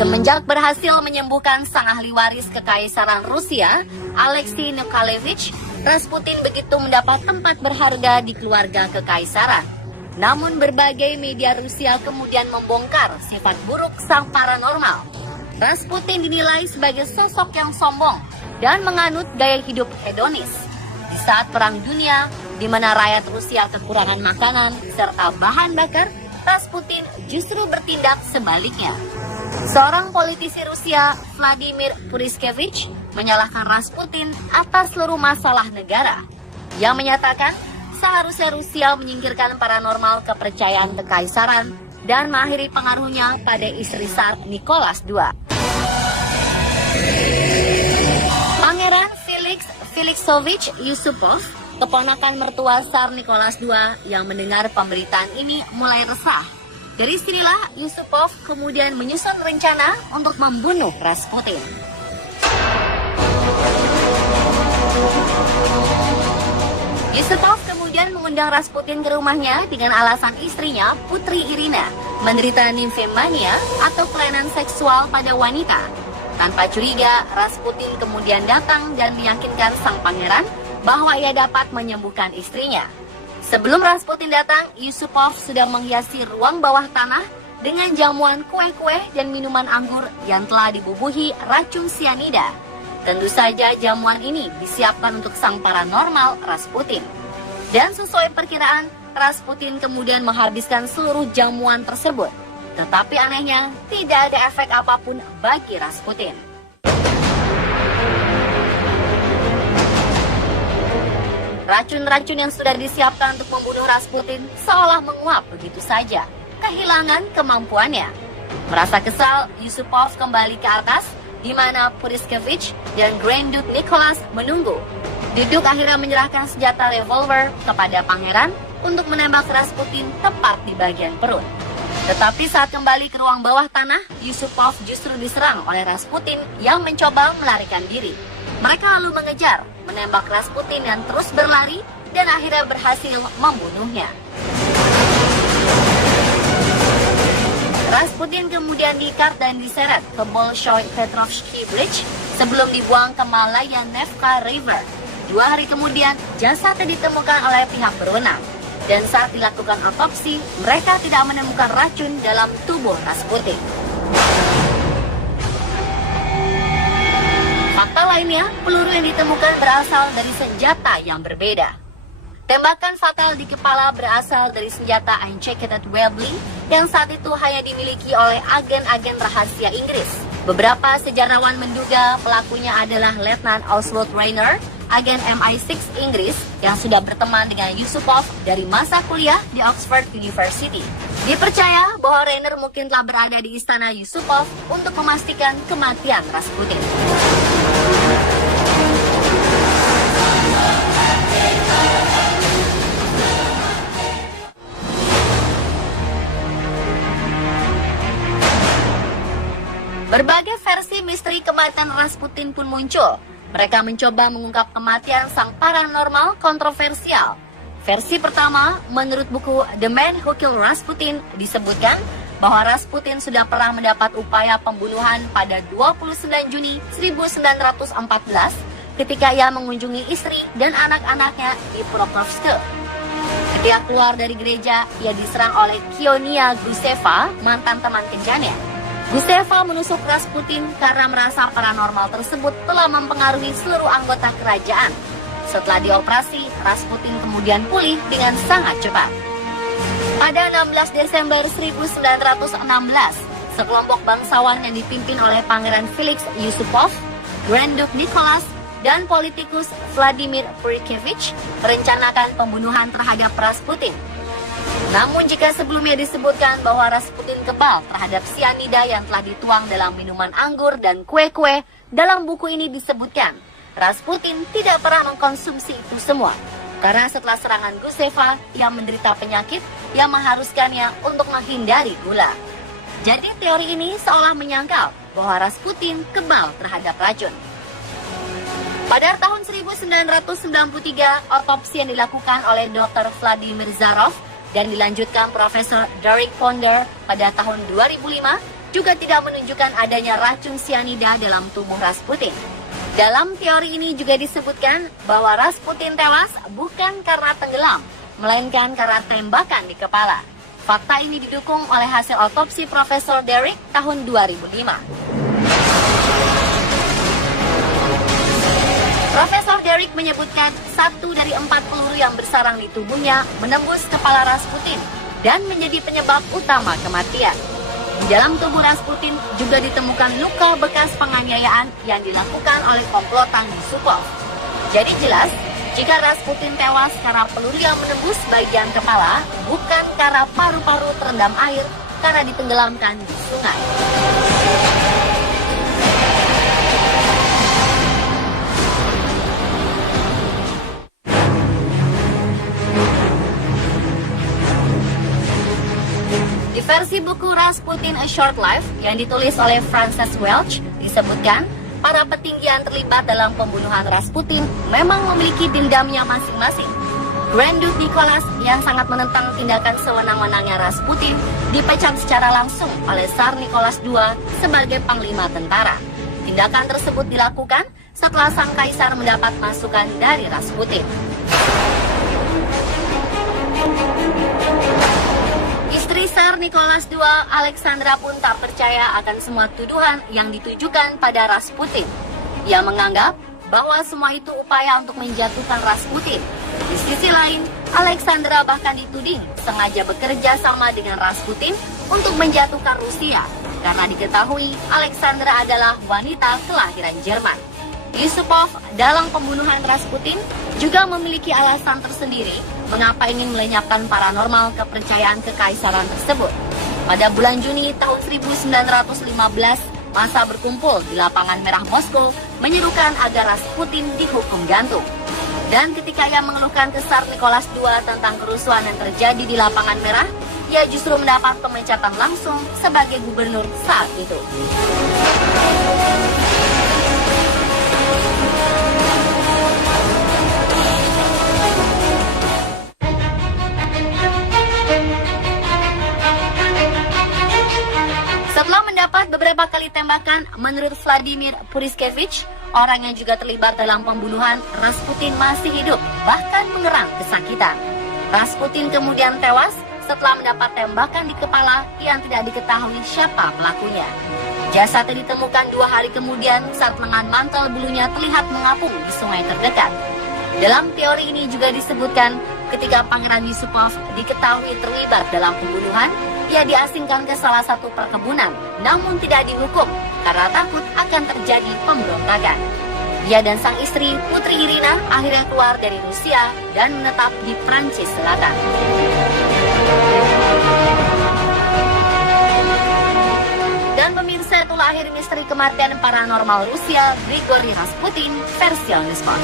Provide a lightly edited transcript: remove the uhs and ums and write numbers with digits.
Semenjak berhasil menyembuhkan sang ahli waris kekaisaran Rusia, Alexei Nikolaevich, Rasputin begitu mendapat tempat berharga di keluarga kekaisaran. Namun berbagai media Rusia kemudian membongkar sifat buruk sang paranormal. Rasputin dinilai sebagai sosok yang sombong dan menganut gaya hidup hedonis. Di saat Perang Dunia, di mana rakyat Rusia kekurangan makanan serta bahan bakar, Rasputin justru bertindak sebaliknya. Seorang politisi Rusia, Vladimir Puriskevich, menyalahkan Rasputin atas seluruh masalah negara. Yang menyatakan seharusnya Rusia menyingkirkan paranormal kepercayaan kekaisaran dan mengakhiri pengaruhnya pada istri Tsar Nicholas II. Pangeran Felix Felixovich Yusupov, keponakan mertua Tsar Nicholas II yang mendengar pemberitaan ini mulai resah. Dari sinilah Yusupov kemudian menyusun rencana untuk membunuh Rasputin. Yusupov kemudian mengundang Rasputin ke rumahnya dengan alasan istrinya, Putri Irina, menderita nymphomania atau kelainan seksual pada wanita. Tanpa curiga, Rasputin kemudian datang dan meyakinkan sang pangeran bahwa ia dapat menyembuhkan istrinya. Sebelum Rasputin datang, Yusupov sudah menghiasi ruang bawah tanah dengan jamuan kue-kue dan minuman anggur yang telah dibubuhi racun sianida. Tentu saja jamuan ini disiapkan untuk sang paranormal Rasputin. Dan sesuai perkiraan, Rasputin kemudian menghabiskan seluruh jamuan tersebut. Tetapi anehnya, tidak ada efek apapun bagi Rasputin. Racun-racun yang sudah disiapkan untuk membunuh Rasputin seolah menguap begitu saja, kehilangan kemampuannya. Merasa kesal, Yusupov kembali ke atas, di mana Puriskevich dan Grand Duke Nicholas menunggu. Duke akhirnya menyerahkan senjata revolver kepada pangeran untuk menembak Rasputin tepat di bagian perut. Tetapi saat kembali ke ruang bawah tanah, Yusupov justru diserang oleh Rasputin yang mencoba melarikan diri. Mereka lalu mengejar, menembak Rasputin yang terus berlari dan akhirnya berhasil membunuhnya. Rasputin kemudian diikat dan diseret ke Bolshoi Petrovsky Bridge sebelum dibuang ke Malaya Nevka River. 2 hari kemudian, jasadnya ditemukan oleh pihak berwenang. Dan saat dilakukan otopsi, mereka tidak menemukan racun dalam tubuh Rasputin. Fakta lainnya, peluru yang ditemukan berasal dari senjata yang berbeda. Tembakan fatal di kepala berasal dari senjata Unchecked Webley yang saat itu hanya dimiliki oleh agen-agen rahasia Inggris. Beberapa sejarawan menduga pelakunya adalah Letnan Oswald Rayner, agen MI6 Inggris yang sudah berteman dengan Yusupov dari masa kuliah di Oxford University. Dipercaya bahwa Rayner mungkin telah berada di istana Yusupov untuk memastikan kematian Rasputin. Berbagai versi misteri kematian Rasputin pun muncul. Mereka mencoba mengungkap kematian sang paranormal kontroversial. Versi pertama, menurut buku The Man Who Killed Rasputin, disebutkan bahwa Rasputin sudah pernah mendapat upaya pembunuhan pada 29 Juni 1914 ketika ia mengunjungi istri dan anak-anaknya di Pokrovsk. Ketika keluar dari gereja, ia diserang oleh Kionia Guseva, mantan teman kencannya. Guseva menusuk Rasputin karena merasa paranormal tersebut telah mempengaruhi seluruh anggota kerajaan. Setelah dioperasi, Rasputin kemudian pulih dengan sangat cepat. Pada 16 Desember 1916, sekelompok bangsawan yang dipimpin oleh Pangeran Felix Yusupov, Grand Duke Nicholas, dan politikus Vladimir Puriskevich merencanakan pembunuhan terhadap Rasputin. Namun jika sebelumnya disebutkan bahwa Rasputin kebal terhadap sianida yang telah dituang dalam minuman anggur dan kue-kue, dalam buku ini disebutkan Rasputin tidak pernah mengkonsumsi itu semua. Karena setelah serangan Guseva, ia menderita penyakit yang mengharuskannya untuk menghindari gula. Jadi teori ini seolah menyangkal bahwa Rasputin kebal terhadap racun. Pada tahun 1993, otopsi yang dilakukan oleh Dr. Vladimir Zarov dan dilanjutkan Profesor Derek Ponder pada tahun 2005 juga tidak menunjukkan adanya racun sianida dalam tubuh Rasputin. Dalam teori ini juga disebutkan bahwa Rasputin tewas bukan karena tenggelam, melainkan karena tembakan di kepala. Fakta ini didukung oleh hasil otopsi Profesor Derrick tahun 2005. Profesor Derrick menyebutkan 1 dari 4 peluru yang bersarang di tubuhnya menembus kepala Rasputin dan menjadi penyebab utama kematian. Di dalam tubuh Rasputin juga ditemukan luka bekas penganiayaan yang dilakukan oleh komplotan Yusupov. Jadi jelas, jika Rasputin tewas karena peluru yang menembus bagian kepala, bukan karena paru-paru terendam air karena ditenggelamkan di sungai. Di versi buku Rasputin A Short Life yang ditulis oleh Frances Welch, disebutkan para petinggi yang terlibat dalam pembunuhan Rasputin memang memiliki dendamnya masing-masing. Grand Duke Nicholas yang sangat menentang tindakan sewenang-wenangnya Rasputin dipecat secara langsung oleh Tsar Nicholas II sebagai panglima tentara. Tindakan tersebut dilakukan setelah sang kaisar mendapat masukan dari Rasputin. Istri Tsar Nicholas II, Alexandra pun tak percaya akan semua tuduhan yang ditujukan pada Rasputin. Ia menganggap bahwa semua itu upaya untuk menjatuhkan Rasputin. Di sisi lain, Alexandra bahkan dituding sengaja bekerja sama dengan Rasputin untuk menjatuhkan Rusia, karena diketahui Alexandra adalah wanita kelahiran Jerman. Yusupov dalam pembunuhan Rasputin juga memiliki alasan tersendiri mengapa ingin melenyapkan paranormal kepercayaan kekaisaran tersebut. Pada bulan Juni tahun 1915, massa berkumpul di Lapangan Merah Moskow menyerukan agar Rasputin dihukum gantung. Dan ketika ia mengeluhkan ke Tsar Nicholas II tentang kerusuhan yang terjadi di Lapangan Merah, ia justru mendapat pemecatan langsung sebagai gubernur saat itu. Setelah mendapat beberapa kali tembakan, menurut Vladimir Puriskevich, orang yang juga terlibat dalam pembunuhan, Rasputin masih hidup, bahkan mengerang kesakitan. Rasputin kemudian tewas setelah mendapat tembakan di kepala yang tidak diketahui siapa pelakunya. Jasadnya ditemukan 2 hari kemudian saat lengan mantel bulunya terlihat mengapung di sungai terdekat. Dalam teori ini juga disebutkan ketika Pangeran Yusupov diketahui terlibat dalam pembunuhan, ia diasingkan ke salah satu perkebunan, namun tidak dihukum karena takut akan terjadi pemberontakan. Dia dan sang istri, Putri Irina, akhirnya keluar dari Rusia dan menetap di Prancis Selatan. Dan pemirsa, itulah akhir misteri kematian paranormal Rusia, Grigory Rasputin, versi On The Spot.